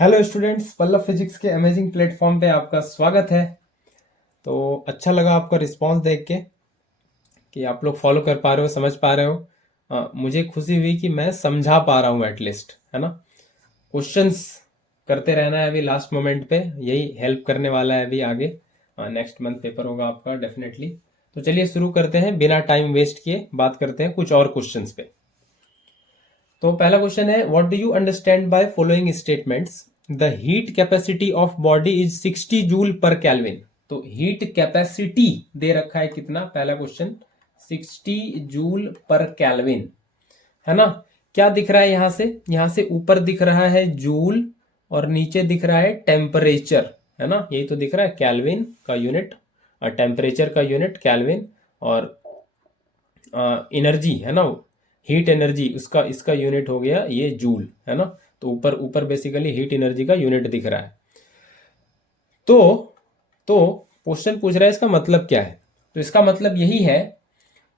Hello students, Pallav physics के amazing platform पे आपका स्वागत है। तो अच्छा लगा आपका रिस्पांस देख के कि आप लोग फॉलो कर पा रहे हो, समझ पा रहे हो। मुझे खुशी हुई कि मैं समझा पा रहा हूँ एटलीस्ट, है ना। क्वेश्चंस करते रहना है अभी लास्ट मोमेंट पे, यही हेल्प करने वाला है अभी आगे। नेक्स्ट मंथ पेपर होगा आपका डेफिनेटली। तो चलिए शुरू करते हैं, बिना टाइम वेस्ट किए बात करते हैं कुछ और क्वेश्चंस पे। तो पहला क्वेश्चन है, what do you understand by following statements. The heat capacity of body is 60 joule पर केल्विन। तो हीट कैपेसिटी दे रखा है कितना, पहला क्वेश्चन 60 जूल पर केल्विन, है ना। क्या दिख रहा है यहां से ऊपर दिख रहा है जूल और नीचे दिख रहा है टेम्परेचर, है ना। यही तो दिख रहा है, केल्विन का यूनिट और टेम्परेचर का यूनिट केल्विन, और एनर्जी है ना, हीट एनर्जी उसका इसका यूनिट हो गया ये जूल, है ना। तो ऊपर ऊपर बेसिकली हीट एनर्जी का यूनिट दिख रहा है। तो तो क्वेश्चन पूछ रहा है इसका मतलब क्या है। तो इसका मतलब यही है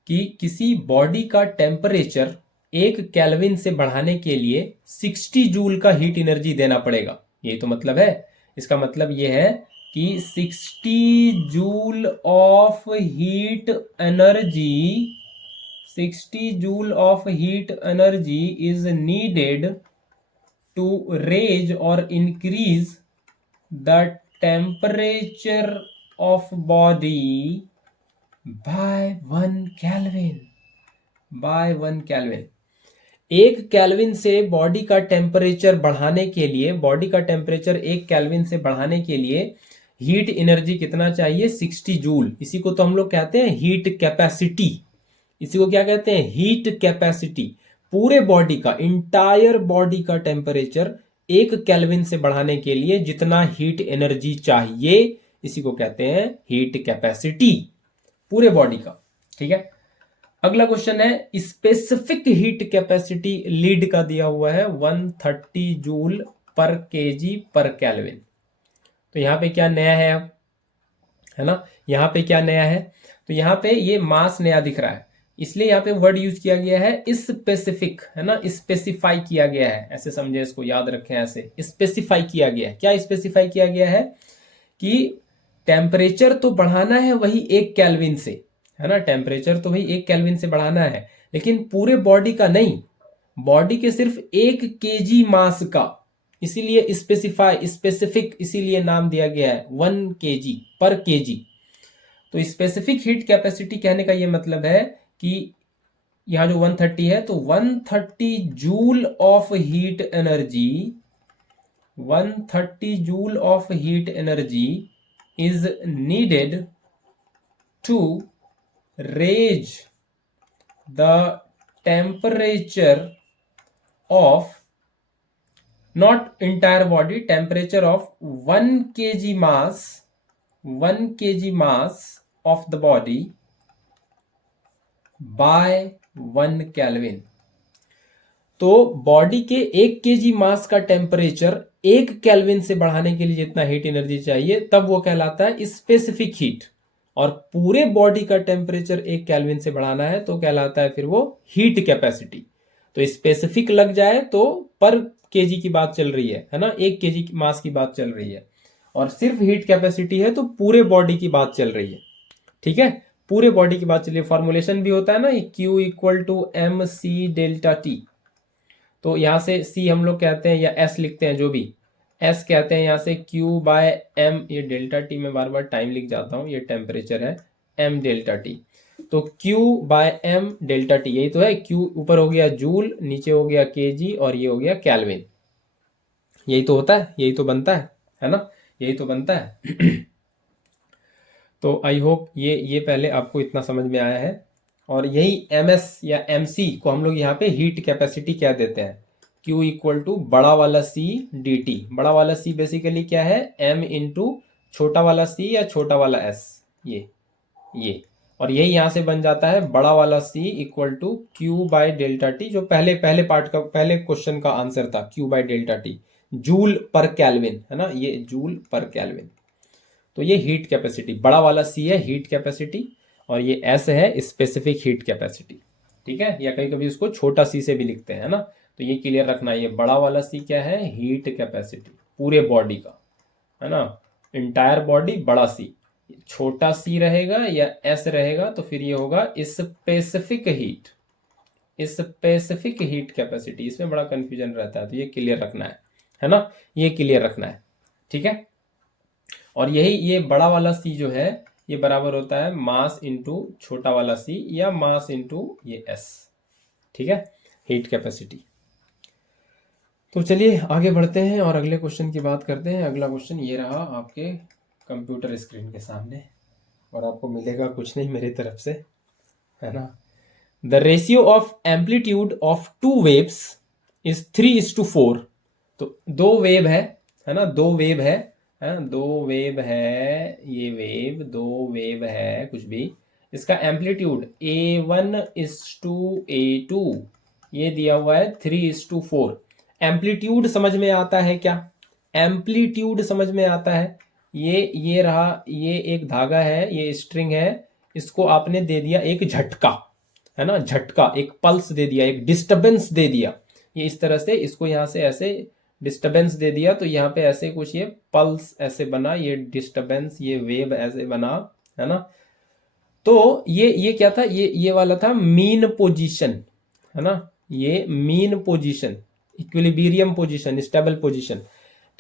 कि किसी बॉडी का टेम्परेचर 1 केल्विन से बढ़ाने के लिए 60 जूल का हीट एनर्जी देना पड़ेगा। यही तो मतलब है। इसका मतलब यह है कि 60 joule of heat energy 60 joule of heat energy is needed to raise or increase the temperature of body by 1 Kelvin। by 1 Kelvin, 1 kelvin से बॉडी का टेम्परेचर बढ़ाने के लिए, बॉडी का टेम्परेचर 1 केल्विन से बढ़ाने के लिए हीट एनर्जी कितना चाहिए, 60 जूल। इसी को तो हम लोग कहते हैं हीट कैपेसिटी। इसी को क्या कहते हैं, हीट कैपेसिटी। पूरे बॉडी का, इंटायर बॉडी का टेम्परेचर 1 केल्विन से बढ़ाने के लिए जितना हीट एनर्जी चाहिए, इसी को कहते हैं हीट कैपेसिटी, पूरे बॉडी का। ठीक है। अगला क्वेश्चन है, स्पेसिफिक हीट कैपेसिटी लीड का दिया हुआ है 130 जूल पर केजी पर केल्विन। तो यहां पे क्या नया है अब, है ना। यहां पे क्या नया है, तो यहां पे ये मास नया दिख रहा है, इसलिए यहां पे वर्ड यूज किया गया है स्पेसिफिक, है ना। स्पेसिफाई किया गया है, ऐसे समझे, इसको याद रखें, ऐसे स्पेसिफाई किया गया है। क्या स्पेसिफाई किया गया है कि टेम्परेचर तो बढ़ाना है वही 1 केल्विन से, है ना। टेम्परेचर तो वही 1 केल्विन से बढ़ाना है, लेकिन पूरे बॉडी का नहीं, बॉडी के सिर्फ 1 केजी मास का। इसीलिए स्पेसिफाई, स्पेसिफिक इसीलिए नाम दिया गया है 1 केजी पर केजी। तो स्पेसिफिक हीट कैपेसिटी कहने का ये मतलब है कि यहां जो 130 है, तो 130 joule of heat energy, 130 joule of heat energy is needed to raise the temperature of, not entire body, temperature of 1 kg mass, 1 kg mass of the body by 1 kelvin. तो बॉडी के 1 केजी मास का temperature 1 kelvin से बढ़ाने के लिए जितना heat energy चाहिए, तब वो कहलाता है स्पेसिफिक हीट। और पूरे बॉडी का टेम्परेचर 1 केल्विन से बढ़ाना है तो कहलाता है फिर वो हीट कैपेसिटी। तो स्पेसिफिक लग जाए तो पर केजी की बात चल रही है ना, 1 केजी मास की बात चल रही है। और सिर्फ हीट कैपेसिटी है तो पूरे बॉडी की बात चल रही है। ठीक है, पूरे बॉडी की बात चल रही है। फॉर्मुलेशन भी होता है ना, Q equal to M C delta T. तो यहां से C हम लोग कहते हैं या S लिखते हैं, जो भी S कहते हैं, यहां से Q बाय M, ये डेल्टा टी में बार बार टाइम लिख जाता हूं, ये टेम्परेचर है, M डेल्टा टी। तो Q by M delta T, यही तो है। Q ऊपर हो गया जूल, नीचे हो गया केजी, और ये हो गया केल्विन। यही तो होता है, यही तो बनता है ना, यही तो बनता है। तो आई होप ये पहले आपको इतना समझ में आया है। और यही MS या MC को हम लोग यहाँ पे हीट कैपेसिटी क्या देते हैं, Q इक्वल टू बड़ा वाला C dt। बड़ा वाला C बेसिकली क्या है, M इंटू छोटा वाला C या छोटा वाला S, ये और यही यहाँ से बन जाता है बड़ा वाला C equal to Q by delta T, जो पहले पहले पार्ट का, पहले क्वेश्चन का आंसर था, Q by delta T, joule पर केल्विन, है ना, ये जूल पर केल्विन। तो ये हीट कैपेसिटी, बड़ा वाला C है हीट कैपेसिटी, और ये S है स्पेसिफिक हीट कैपेसिटी। ठीक है, या कभी कभी उसको छोटा C से भी लिखते हैं ना। तो ये क्लियर रखना है, ये बड़ा वाला सी क्या है, हीट कैपेसिटी पूरे बॉडी का, है ना, इंटायर बॉडी बड़ा सी। छोटा सी रहेगा या एस रहेगा तो फिर ये होगा specific heat, specific heat capacity. इसमें बड़ा कंफ्यूजन रहता है, तो ये क्लियर रखना है ना, ये क्लियर रखना है, ठीक है। और यही ये बड़ा वाला सी जो है ये बराबर होता है मास इंटू छोटा वाला सी या मास इंटू ये एस, ठीक है, हीट कैपेसिटी। तो चलिए आगे बढ़ते हैं और अगले क्वेश्चन की बात करते हैं। अगला क्वेश्चन ये रहा आपके कंप्यूटर स्क्रीन के सामने, और आपको मिलेगा कुछ नहीं मेरी तरफ से, है ना। The ratio of amplitude of two waves is 3:4। तो दो वेव है ना, दो वेव है, दो वेव है, ये वेव दो वेव है कुछ भी, इसका एम्पलीट्यूड A1:A2 ये दिया हुआ है 3:4। एम्पलीट्यूड समझ में आता है क्या, एम्पलीट्यूड समझ में आता है, ये रहा, ये एक धागा है, ये स्ट्रिंग है, इसको आपने दे दिया एक झटका, है ना, झटका, एक पल्स दे दिया, एक डिस्टरबेंस दे दिया, ये इस तरह से इसको यहां से ऐसे डिस्टरबेंस दे दिया, तो यहाँ पे ऐसे कुछ ये पल्स ऐसे बना, ये डिस्टरबेंस, ये वेव ऐसे बना, है ना। तो ये क्या था, ये वाला था मीन पोजीशन, है ना, ये mean position, equilibrium position, stable position.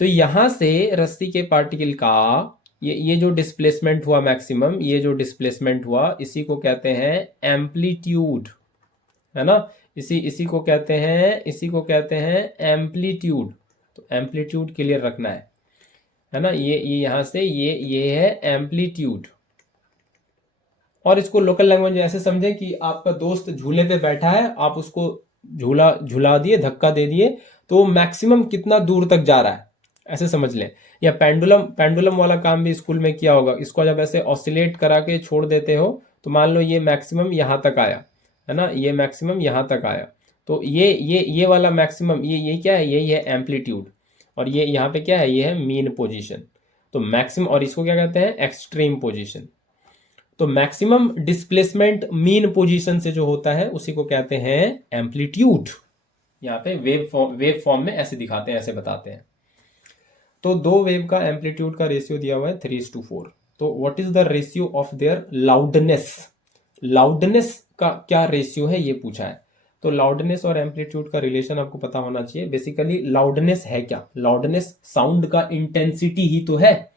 तो यहां से रस्सी के पार्टिकल का ये जो डिस्प्लेसमेंट हुआ मैक्सिमम, ये जो डिस्प्लेसमेंट हुआ इसी को कहते हैं एम्पलीट्यूड, है ना, इसी को कहते हैं, इसी को कहते हैं एम्पलीट्यूड। तो एम्पलीट्यूड क्लियर रखना है ना, ये यहां से ये है एम्पलीट्यूड। और इसको लोकल लैंग्वेज में ऐसे समझें कि आपका दोस्त झूले पे बैठा है, आप उसको झूला झुला दिए, धक्का दे दिए, तो मैक्सिमम कितना दूर तक जा रहा है ऐसे समझ लें। या पेंडुलम वाला काम भी स्कूल में किया होगा, इसको जब ऐसे ऑसिलेट करा के छोड़ देते हो तो मान लो ये मैक्सिमम यहां तक आया, है ना, ये मैक्सिमम यहां तक आया, तो ये वाला मैक्सिमम ये क्या है, यही है एम्पलीट्यूड। और ये यहाँ पे क्या है, ये है मीन पोजीशन। तो मैक्सिमम, और इसको क्या कहते हैं, एक्सट्रीम पोजीशन। तो मैक्सिमम डिस्प्लेसमेंट मीन पोजीशन से जो होता है उसी को कहते हैं एम्पलीट्यूड। यहाँ पे वेव फॉर्म में ऐसे दिखाते हैं, ऐसे बताते हैं। तो दो वेव का एम्पलीट्यूड का रेशियो दिया हुआ है 3:4। तो what is the ratio of their loudness, loudness का क्या रेशियो है ये पूछा है। तो लाउडनेस और एम्पलीट्यूड का रिलेशन आपको पता होना चाहिए। बेसिकली लाउडनेस है क्या, लाउडनेस साउंड का इंटेंसिटी ही तो है।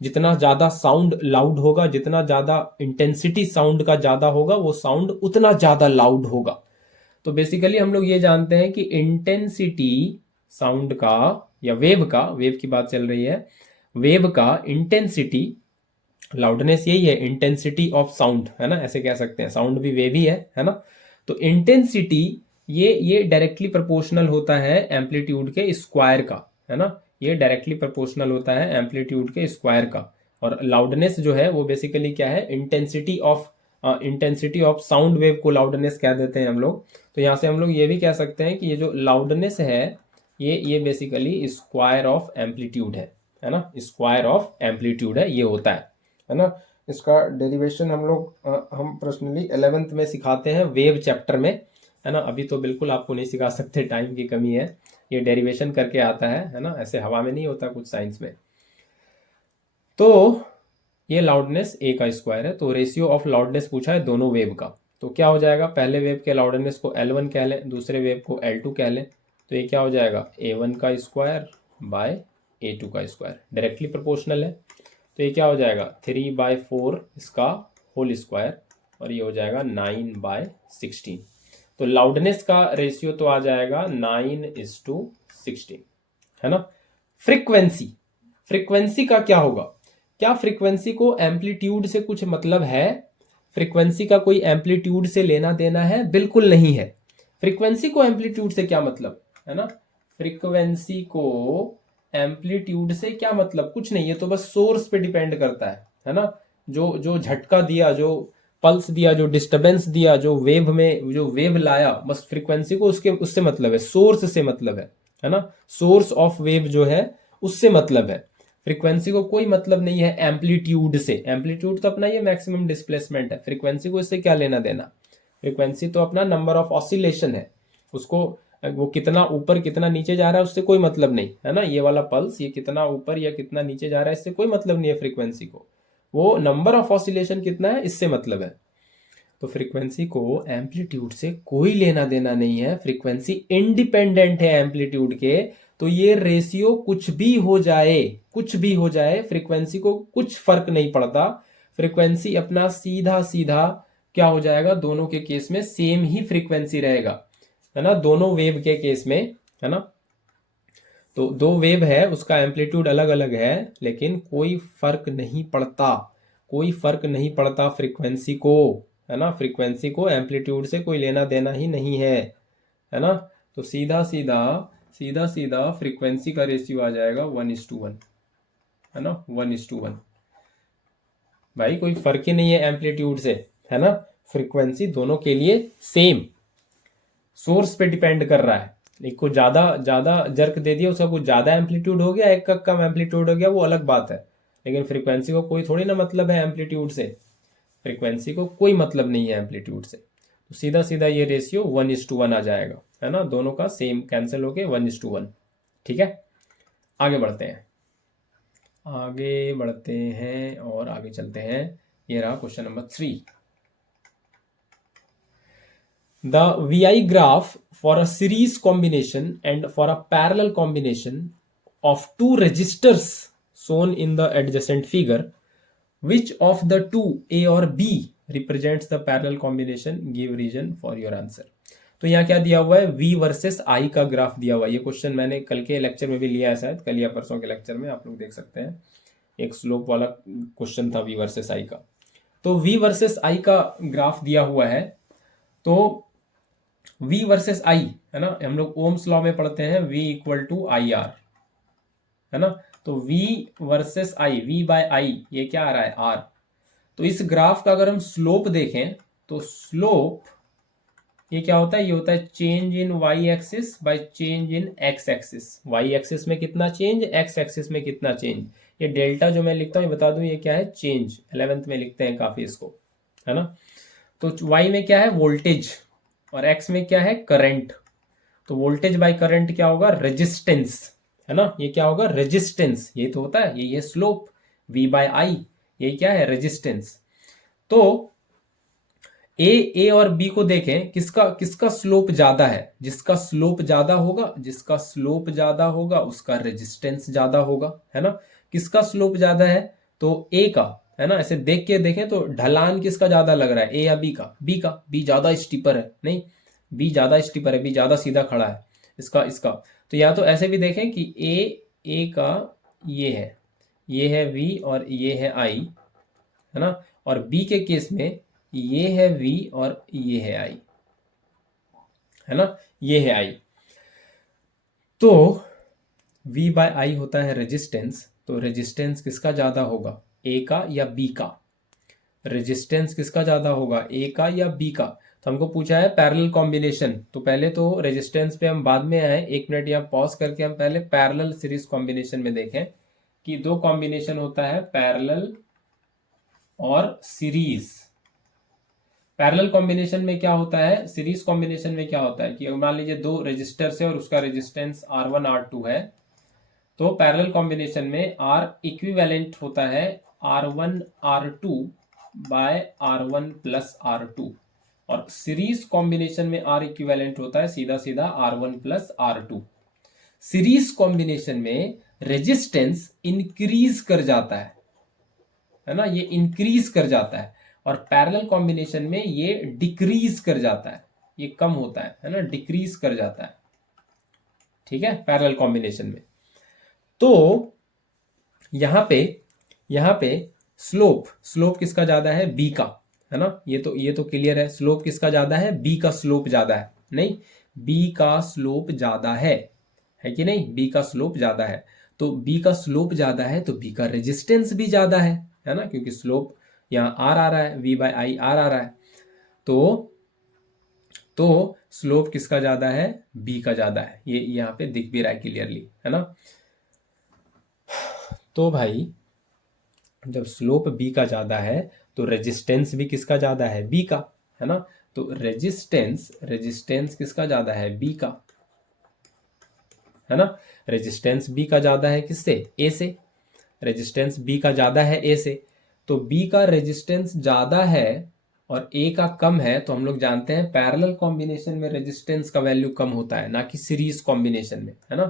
जितना ज्यादा साउंड लाउड होगा, जितना ज्यादा इंटेंसिटी साउंड का ज्यादा होगा, वो साउंड उतना ज्यादा लाउड होगा। तो बेसिकली हम लोग ये जानते हैं कि इंटेंसिटी साउंड का या वेव की बात चल रही है, वेव का इंटेंसिटी, लाउडनेस यही है, इंटेंसिटी ऑफ साउंड, है ना, ऐसे कह सकते हैं, साउंड भी वेव ही है ना। तो इंटेंसिटी ये डायरेक्टली प्रोपोर्शनल होता है एम्पलीट्यूड के स्क्वायर का, है ना, ये डायरेक्टली प्रोपोर्शनल होता है एम्पलीट्यूड के स्क्वायर का। और लाउडनेस जो है वो बेसिकली क्या है, इंटेंसिटी ऑफ साउंड वेव को लाउडनेस कह देते हैं हम लोग। तो यहाँ से हम लोग ये भी कह सकते हैं कि ये जो लाउडनेस है ये बेसिकली स्क्वायर ऑफ एम्पलीट्यूड है ना, स्क्वायर ऑफ एम्पलीट्यूड है, ये होता है ना। इसका डेरिवेशन हम पर्सनली 11th में सिखाते हैं वेव चैप्टर में, है ना। अभी तो बिल्कुल आपको नहीं सिखा सकते, टाइम की कमी है। ये डेरिवेशन करके आता है ना, ऐसे हवा में नहीं होता कुछ साइंस में। तो ये लाउडनेस ए का स्क्वायर है। तो रेशियो ऑफ लाउडनेस पूछा है दोनों वेव का, तो क्या हो जाएगा, पहले वेव के लाउडनेस को L1 कह लें, दूसरे वेव को L2 कह लें। तो ये क्या हो जाएगा, A1 का स्क्वायर बाय A2 का स्क्वायर, डायरेक्टली प्रोपोर्शनल है। तो ये क्या हो जाएगा, 3/4 इसका होल स्क्वायर, और ये हो जाएगा 9/16। तो लाउडनेस का रेशियो तो आ जाएगा 9:16, है ना। फ्रीक्वेंसी का क्या होगा, क्या फ्रीक्वेंसी को एम्पलीट्यूड से कुछ मतलब है, फ्रीक्वेंसी का कोई एम्पलीट्यूड से लेना देना है, बिल्कुल नहीं है। फ्रीक्वेंसी को एम्पलीट्यूड से क्या मतलब, है ना, फ्रीक्वेंसी को एम्पलीट्यूड से क्या मतलब, कुछ नहीं, ये तो बस सोर्स पे डिपेंड करता है ना। जो झटका दिया, जो पल्स दिया, जो डिस्टरबेंस दिया, जो वेव लाया, बस फ्रीक्वेंसी को उससे मतलब है, सोर्स से मतलब है ना, सोर्स ऑफ वेव जो है उससे मतलब है। फ्रीक्वेंसी को कोई मतलब नहीं है एम्पलीट्यूड से। एम्पलीट्यूड तो अपना ये मैक्सिमम डिस्प्लेसमेंट है, फ्रीक्वेंसी को इससे क्या लेना देना। फ्रीक्वेंसी तो अपना नंबर ऑफ ऑसिलेशन है, उसको वो कितना ऊपर कितना नीचे जा रहा है उससे कोई मतलब नहीं है ना। ये वाला पल्स ये कितना ऊपर या कितना नीचे जा रहा है इससे कोई मतलब नहीं है फ्रीक्वेंसी को। वो नंबर ऑफ ऑसिलेशन कितना है इससे मतलब है। तो फ्रीक्वेंसी को एम्पलीट्यूड से कोई लेना देना नहीं है, फ्रीक्वेंसी इंडिपेंडेंट है एम्पलीट्यूड के। तो ये रेशियो कुछ भी हो जाए, कुछ भी हो जाए, फ्रीक्वेंसी को कुछ फर्क नहीं पड़ता। फ्रीक्वेंसी अपना सीधा सीधा क्या हो जाएगा, दोनों के केस में सेम ही फ्रीक्वेंसी रहेगा, है ना, दोनों वेव के केस में, है ना। तो दो वेव है उसका एम्पलीट्यूड अलग अलग है, लेकिन कोई फर्क नहीं पड़ता, कोई फर्क नहीं पड़ता फ्रीक्वेंसी को, है ना। फ्रीक्वेंसी को एम्पलीट्यूड से कोई लेना देना ही नहीं है ना। तो सीधा सीधा सीधा सीधा फ्रीक्वेंसी का रेशियो आ जाएगा 1:1, है ना, 1:1। भाई कोई फर्क ही नहीं है एम्पलीट्यूड से, है ना। फ्रीक्वेंसी दोनों के लिए सेम, सोर्स पे डिपेंड कर रहा है। एक को ज्यादा ज्यादा जर्क दे दिया, उसका कुछ ज्यादा एम्पलीट्यूड हो गया, एक का कम एम्पलीट्यूड हो गया, वो अलग बात है। लेकिन फ्रीक्वेंसी को कोई थोड़ी ना मतलब है एम्पलीट्यूड से, फ्रीक्वेंसी को कोई मतलब नहीं है एम्पलीट्यूड से। तो सीधा सीधा ये रेशियो 1:1 आ जाएगा, है ना, दोनों का सेम कैंसिल होके 1:1। ठीक है, आगे बढ़ते हैं, आगे बढ़ते हैं और आगे चलते हैं। ये रहा question number 3। The VI graph for a series combination and for a parallel combination of two resistors shown in the adjacent figure, which of the two, A or B, represents the parallel combination? Give reason for your answer. तो यहाँ क्या दिया हुआ है, V versus I का graph दिया हुआ है। ये क्वेश्चन मैंने कल के लेक्चर में भी लिया है, शायद कल या परसों के लेक्चर में, आप लोग देख सकते हैं। एक स्लोप वाला क्वेश्चन था V वर्सेस I का। तो V वर्सेस I का ग्राफ दिया हुआ है। तो V वर्सेस I, है ना, हम लोग ओम्स लॉ में पढ़ते हैं V equal to I R, है ना। तो V वर्सेस I, V/I, ये क्या आ रहा है, R। तो इस ग्राफ का अगर हम स्लोप देखें तो स्लोप ये क्या होता है, ये होता है change in Y axis by change in X axis. Y axis में कितना चेंज, एक्स एक्सिस में कितना चेंज। ये डेल्टा जो मैं लिखता हूँ, ये बता दूं ये क्या है, चेंज। 11th में लिखते हैं काफी इसको, है ना। तो वाई में क्या है, वोल्टेज, और एक्स में क्या है, करंट। तो वोल्टेज बाय करंट क्या होगा, रेजिस्टेंस, है ना। ये क्या होगा, रेजिस्टेंस, ये तो होता है, ये स्लोप V/I, ये क्या है, रेजिस्टेंस। तो ए और बी को देखें, किसका किसका स्लोप ज्यादा है, जिसका स्लोप ज्यादा होगा, जिसका स्लोप ज्यादा होगा उसका रेजिस्टेंस ज्यादा होगा, है ना। किसका स्लोप ज्यादा है, तो ए का, है ना। ऐसे देख के देखें तो ढलान किसका ज्यादा लग रहा है, ए या बी का, बी का, बी ज्यादा स्टीपर है, नहीं, बी ज्यादा स्टीपर है, बी ज्यादा सीधा खड़ा है, इसका इसका। तो या तो ऐसे भी देखें कि ए का ये है वी और ये है आई, है ना, और बी के केस में ये है V और ये है I, है ना, ये है I। तो V/I होता है रेजिस्टेंस। तो रेजिस्टेंस किसका ज्यादा होगा, A का या B का। रेजिस्टेंस किसका ज्यादा होगा, A का या B का। तो हमको पूछा है पैरेलल कॉम्बिनेशन, तो पहले तो रेजिस्टेंस पे हम बाद में आए, 1 मिनट यहाँ पॉज करके हम पहले पैरेलल सीरीज कॉम्बिनेशन में देखें कि दो कॉम्बिनेशन होता है, पैरेलल और सीरीज। पैरेलल कॉम्बिनेशन में क्या होता है, सीरीज कॉम्बिनेशन में क्या होता है कि मान लीजिए दो रेजिस्टर से और उसका रेजिस्टेंस R1 R2 है। तो पैरेलल कॉम्बिनेशन में R इक्विवेलेंट होता है R1 R2 by R1 plus R2, और सीरीज कॉम्बिनेशन में R इक्विवेलेंट होता है सीधा सीधा R1 plus R2। Series combination में रेजिस्टेंस इंक्रीज कर जाता है ना, ये इंक्रीज कर जाता है, और पैरेलल कॉम्बिनेशन में ये डिक्रीज कर जाता है, ये कम होता है ना, डिक्रीज कर जाता है, ठीक है, पैरेलल कॉम्बिनेशन में। तो यहां पे स्लोप किसका ज्यादा है, बी का, है ना। ये तो क्लियर है, स्लोप किसका ज्यादा है, बी का स्लोप ज्यादा है, नहीं, बी का स्लोप ज्यादा है कि नहीं, बी का स्लोप ज्यादा है। तो बी का स्लोप ज्यादा है तो बी का रेजिस्टेंस भी ज्यादा है ना, क्योंकि स्लोप यहाँ आर आ रहा है, V/I आर आ रहा है। तो स्लोप किसका ज्यादा है, बी का ज्यादा है, ये यहाँ पे दिख भी रहा है क्लियरली, है ना। तो भाई जब स्लोप बी का ज्यादा है तो रेजिस्टेंस भी किसका ज्यादा है, बी का, है ना। तो रेजिस्टेंस किसका ज्यादा है, बी का, है ना। रेजिस्टेंस बी का ज़्यादा है किससे, ए से, रेजिस्टेंस बी का ज़्यादा है ए से। तो बी का रेजिस्टेंस ज़्यादा है और ए का कम है, तो हम लोग जानते हैं पैरेलल कॉम्बिनेशन में रेजिस्टेंस का वैल्यू कम होता है, ना कि सीरीज कॉम्बिनेशन में, है ना।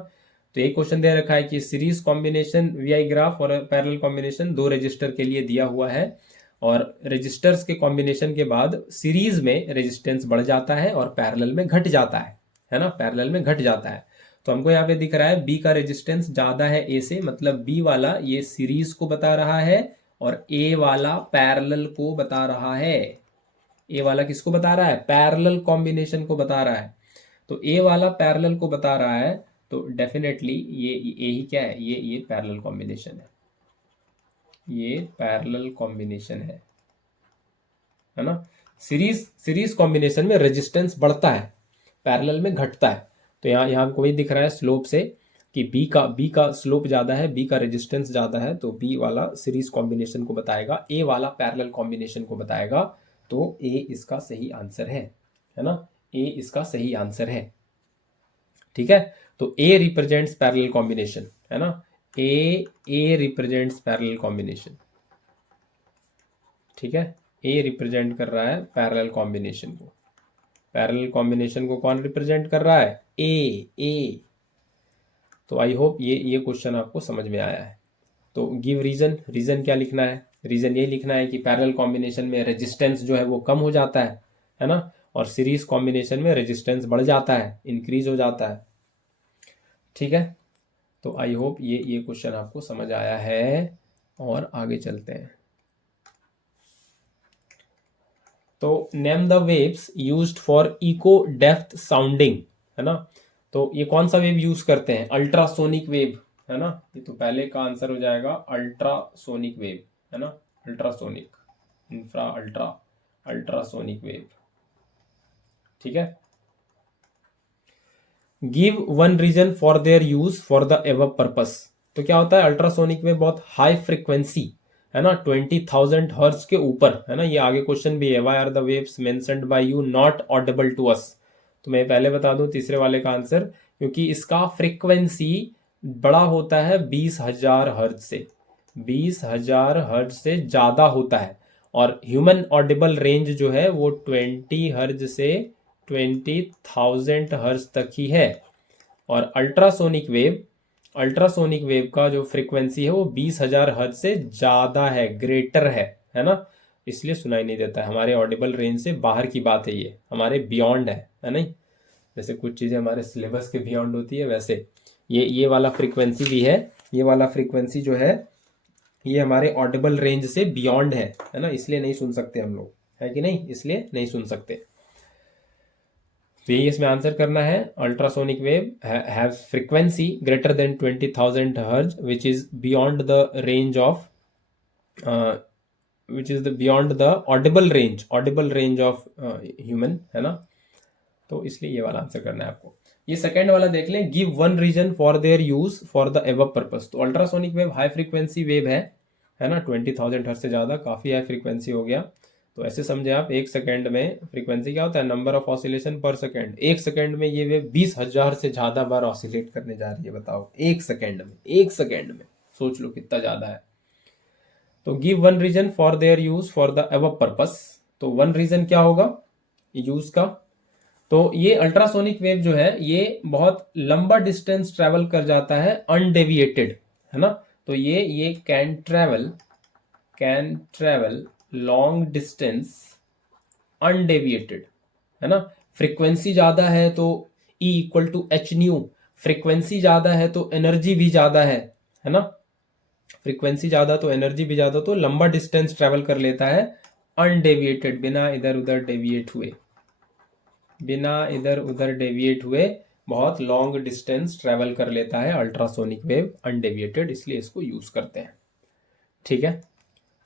तो एक क्वेश्चन दे रखा है कि सीरीज कॉम्बिनेशन वीआई ग्राफ और पैरेलल कॉम्बिनेशन दो रजिस्टर के लिए दिया हुआ है, और रजिस्टर्स के कॉम्बिनेशन के बाद सीरीज में रेजिस्टेंस बढ़ जाता है और पैरेलल में घट जाता है ना, पैरेलल में घट जाता है। तो हमको यहाँ पे दिख रहा है बी का रेजिस्टेंस ज्यादा है ए से, मतलब बी वाला ये सीरीज को बता रहा है और ए वाला पैरेलल को बता रहा है। ए वाला किसको बता रहा है, पैरेलल कॉम्बिनेशन को बता रहा है। तो ए वाला पैरेलल को बता रहा है, तो डेफिनेटली ये ही क्या है, ये पैरेलल कॉम्बिनेशन है, ये पैरेलल कॉम्बिनेशन है ना। सीरीज कॉम्बिनेशन में रेजिस्टेंस बढ़ता है, पैरेलल में घटता है। तो यहाँ हमको वही दिख रहा है स्लोप से कि बी का स्लोप ज़्यादा है, बी का रेजिस्टेंस ज़्यादा है, तो बी वाला सीरीज कॉम्बिनेशन को बताएगा, ए वाला पैरेलल कॉम्बिनेशन को बताएगा। तो ए इसका सही आंसर है ना, ए इसका सही आंसर है। ठीक है, तो ए रिप्रेजेंट्स पैरेलल कॉम्बिनेशन, है ना, ए रिप्रेजेंट्स पैरेलल कॉम्बिनेशन। ठीक है, ए रिप्रेजेंट कर रहा है पैरेलल कॉम्बिनेशन को। पैरेलल कॉम्बिनेशन को कौन रिप्रेजेंट कर रहा है, ए। तो आई होप ये क्वेश्चन आपको समझ में आया है। तो गिव रीजन क्या लिखना है, रीजन ये लिखना है कि पैरेलल कॉम्बिनेशन में रेजिस्टेंस जो है वो कम हो जाता है ना, और सीरीज कॉम्बिनेशन में रेजिस्टेंस बढ़ जाता है, इंक्रीज हो जाता है। ठीक है, तो आई होप ये क्वेश्चन आपको समझ आया है, और आगे चलते हैं। तो name the waves used for echo depth sounding, है ना। तो ये कौन सा वेव यूज करते हैं, अल्ट्रासोनिक वेव, है ना। ये तो पहले का आंसर हो जाएगा अल्ट्रासोनिक वेव, है ना, अल्ट्रासोनिक, अल्ट्रासोनिक वेव। ठीक है, give one reason for their use for the above purpose. तो क्या होता है, अल्ट्रासोनिक वेव बहुत हाई फ्रीक्वेंसी, है ना, 20,000 हर्ट्ज के ऊपर, है ना। ये आगे क्वेश्चन भी है, why are the waves mentioned by you not audible to us. तो मैं पहले बता दूं तीसरे वाले का आंसर, क्योंकि इसका फ्रीक्वेंसी बड़ा होता है 20,000 हर्ट्ज से, 20,000 हर्ट्ज से ज़्यादा होता है, और ह्यूमन ऑडिबल रेंज जो है वो 20 हर्ट्ज से 20,000 हर्ट्ज तक ही है। और अल्ट्रासोनिक वेव का जो फ्रीक्वेंसी है वो 20,000 हर्ट्ज से ज़्यादा है, ग्रेटर है ना, इसलिए सुनाई नहीं देता है, हमारे ऑडिबल रेंज से बाहर की बात है, ये हमारे बियॉन्ड है नहीं। जैसे कुछ चीज़ें हमारे सिलेबस के बियॉन्ड होती है, वैसे ये वाला फ्रीक्वेंसी भी है, ये वाला फ्रीक्वेंसी जो है ये हमारे ऑडिबल रेंज से बियॉन्ड है ना, इसलिए नहीं सुन सकते हम लोग, है कि नहीं, इसलिए नहीं सुन सकते। तो यही इसमें आंसर करना है, ultrasonic wave have frequency greater than 20,000 hertz which is beyond the range of beyond the Audible range of human, है ना। तो इसलिए ये वाला आंसर करना है आपको। ये सेकंड वाला देख लें, give one reason for their use for the above purpose. तो ultrasonic wave high frequency wave है ना, 20,000 हर्ट्ज से ज़्यादा, काफ़ी हाई फ्रीक्वेंसी हो गया। तो ऐसे समझे आप, एक सेकंड में फ्रीक्वेंसी क्या होता है, नंबर ऑफ ऑसिलेशन पर सेकंड। एक सेकंड में ये वेव 20,000 से ज़्यादा बार ऑसिलेट करने जा रही है, बताओ, एक सेकंड में सोच लो कितना ज़्यादा है। तो give one reason for their use for the above purpose. तो वन रीजन क्या होगा यूज का, तो ये अल्ट्रासोनिक वेव जो है ये बहुत लंबा डिस्टेंस ट्रेवल कर जाता है अनडेविएटेड, है ना। तो ये can travel long distance undeviated, है ना। फ्रीक्वेंसी ज़्यादा है तो E equal to H nu, frequency ज़्यादा है तो एनर्जी भी ज़्यादा है ना, फ्रीक्वेंसी ज़्यादा तो एनर्जी भी ज़्यादा, तो लंबा डिस्टेंस ट्रेवल कर लेता है अनडेविएटेड, बिना इधर उधर डेविएट हुए बहुत लॉन्ग डिस्टेंस ट्रेवल कर लेता है अल्ट्रासोनिक वेव अनडेविएटेड, इसलिए इसको यूज़ करते हैं। ठीक है,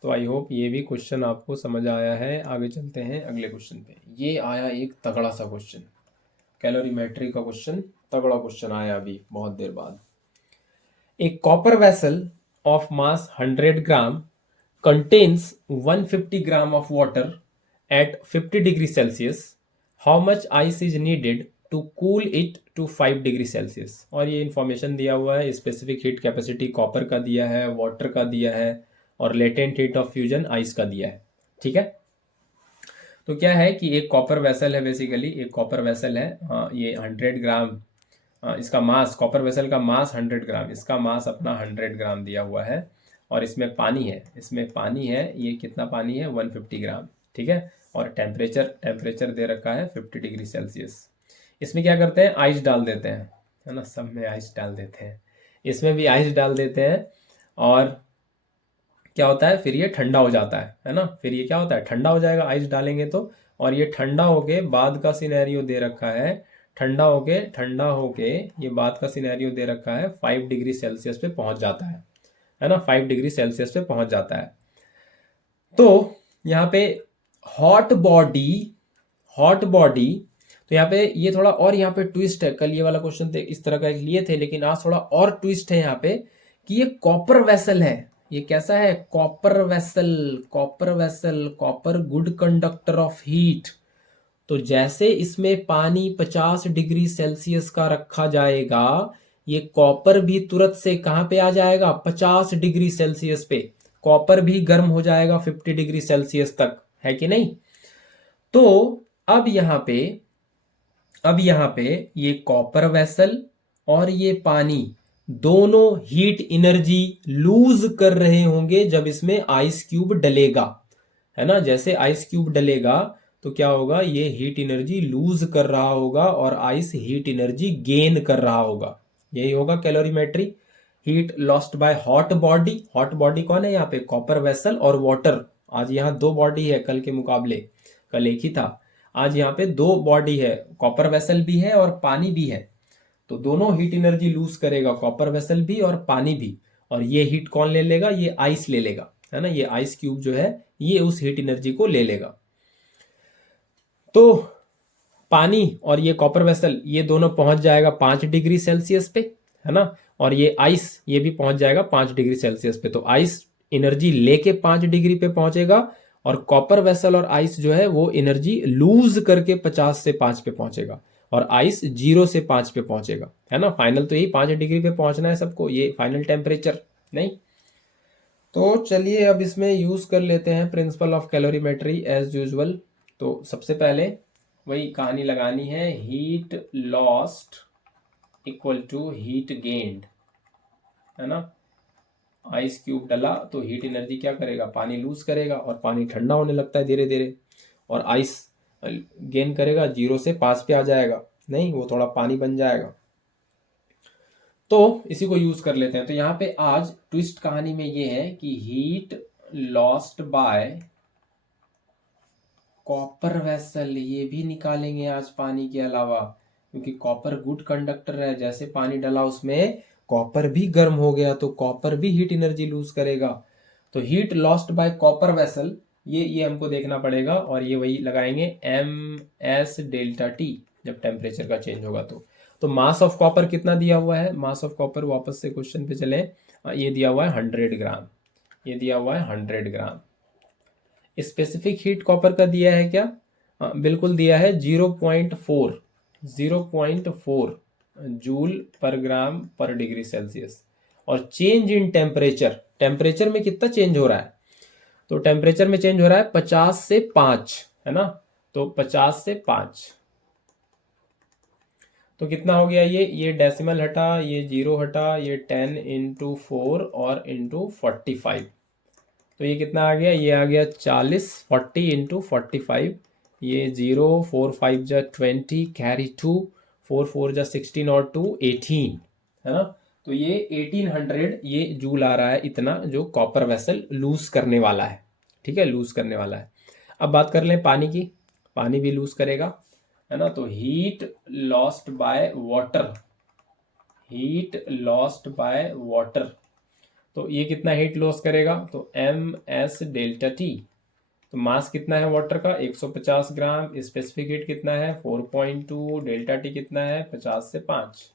तो आई होप ये भी क्वेश्चन आपको समझ आया है। आगे चलते हैं अगले क्वेश्चन पे। ये आया एक तगड़ा सा क्वेश्चन, कैलोरीमेट्री का क्वेश्चन, तगड़ा क्वेश्चन आया अभी बहुत देर बाद। एक copper vessel of mass 100 gram contains 150 gram of water at 50 degree Celsius, how much ice is needed to cool it to 5 degree Celsius. और ये इंफॉर्मेशन दिया हुआ है, स्पेसिफिक हीट कैपेसिटी कॉपर का दिया है, वाटर का दिया है, और latent heat of fusion ice का दिया है। ठीक है, तो क्या है कि एक कॉपर वेसल है, बेसिकली एक कॉपर वेसल है, ये 100 ग्राम, इसका मास, कॉपर वेसल का मास 100 ग्राम, इसका मास अपना 100 ग्राम दिया हुआ है, और इसमें पानी है, ये कितना पानी है, 150 ग्राम। ठीक है, और टेम्परेचर दे रखा है 50 डिग्री सेल्सियस। इसमें क्या करते हैं, आइस डाल देते हैं, है ना, सब में आइस डाल देते हैं, इसमें भी आइस डाल देते हैं, और क्या होता है, फिर ये ठंडा हो जाता है ना, फिर ये क्या होता है, ठंडा हो जाएगा आइस डालेंगे तो, और ये ठंडा होके बाद का सिनेरियो दे रखा है, ठंडा होके ये बाद का सिनेरियो दे रखा है 5 डिग्री सेल्सियस पे पहुंच जाता है ना, 5 डिग्री सेल्सियस पे पहुंच जाता है। तो यहाँ पे हॉट बॉडी, तो यहाँ पे ये थोड़ा और यहाँ पे ट्विस्ट है, कल ये वाला क्वेश्चन इस तरह का एक लिए थे, लेकिन आज थोड़ा और ट्विस्ट है यहाँ पे कि ये कॉपर वेसल है, ये कैसा है, copper vessel, copper good conductor of heat. तो जैसे इसमें पानी 50 डिग्री सेल्सियस का रखा जाएगा, ये कॉपर भी तुरंत से कहां पे आ जाएगा, 50 डिग्री सेल्सियस पे, कॉपर भी गर्म हो जाएगा 50 डिग्री सेल्सियस तक, है कि नहीं। तो अब यहाँ पे ये कॉपर वेसल और ये पानी दोनों हीट एनर्जी लूज कर रहे होंगे जब इसमें आइस क्यूब डलेगा, है ना। जैसे आइस क्यूब डलेगा तो क्या होगा, ये हीट एनर्जी लूज कर रहा होगा और आइस हीट एनर्जी गेन कर रहा होगा, यही होगा calorimetry. Heat lost by hot body कौन है यहाँ पे, कॉपर वेसल और वाटर। आज यहाँ 2 बॉडी है, कल के मुकाबले, कल एक ही था, आज यहाँ पे 2 बॉडी है, कॉपर वेसल भी है और पानी भी है। तो दोनों हीट एनर्जी लूज करेगा, कॉपर वेसल भी और पानी भी, और ये हीट कौन ले लेगा, ये आइस ले लेगा, है ना, ये आइस क्यूब जो है ये उस हीट एनर्जी को ले लेगा। तो पानी और ये कॉपर वेसल ये दोनों पहुंच जाएगा 5 डिग्री सेल्सियस पे, है ना, और ये आइस ये भी पहुंच जाएगा 5 डिग्री सेल्सियस पे। तो आइस एनर्जी लेके 5 डिग्री पे पहुंचेगा, और कॉपर वेसल और आइस जो है वो एनर्जी लूज करके 50 से 5 पे पहुंचेगा, और आइस 0 से 5 पे पहुंचेगा, है ना। फाइनल तो यही 5 डिग्री पे पहुंचना है सबको, ये फाइनल टेम्परेचर नहीं। तो चलिए अब इसमें यूज कर लेते हैं principle of calorimetry as usual. तो सबसे पहले वही कहानी लगानी है, heat lost equal to heat gained, है ना। आइस क्यूब डला तो हीट एनर्जी क्या करेगा, पानी लूज करेगा, और पानी ठंडा होने लगता है धीरे धीरे, और आइस गेन करेगा, 0 से 5 पे आ जाएगा, नहीं वो थोड़ा पानी बन जाएगा। तो इसी को यूज कर लेते हैं। तो यहाँ पे आज ट्विस्ट कहानी में ये है कि heat lost by copper vessel, ये भी निकालेंगे आज पानी के अलावा, क्योंकि कॉपर गुड कंडक्टर है, जैसे पानी डाला उसमें कॉपर भी गर्म हो गया तो कॉपर भी हीट एनर्जी लूज करेगा। तो heat lost by copper vessel, ये हमको देखना पड़ेगा, और ये वही लगाएंगे MS डेल्टा टी जब टेम्परेचर का चेंज होगा। तो मास ऑफ कॉपर कितना दिया हुआ है, मास ऑफ कॉपर, वापस से क्वेश्चन पे चले, ये दिया हुआ है 100 ग्राम, ये दिया हुआ है 100 ग्राम। स्पेसिफिक हीट कॉपर का दिया है क्या, बिल्कुल दिया है 0.4 जूल पर ग्राम पर डिग्री सेल्सियस। और चेंज इन टेम्परेचर में कितना चेंज हो रहा है, तो टेम्परेचर में चेंज हो रहा है 50 से 5, है ना। तो 50 से 5 तो कितना हो गया, ये डेसिमल हटा, ये 0 हटा, ये 10 इंटू 4 और इंटू 45, तो ये कितना आ गया, ये आ गया 40, 40 इंटू 45, ये 0 4 5 जा 20 कैरी 2, 4 4 जा 16 और 2 18, है ना। तो ये 1800 ये जूल आ रहा है, इतना जो कॉपर वेसल लूज करने वाला है, ठीक है, लूज करने वाला है। अब बात कर लें पानी की, पानी भी लूज करेगा, है ना। तो हीट लॉस्ट बाय वाटर, तो ये कितना हीट लॉस करेगा, तो MS डेल्टा टी। तो मास कितना है वाटर का, 150 ग्राम, स्पेसिफिक हीट कितना है 4.2, डेल्टा टी कितना है 50 से 5।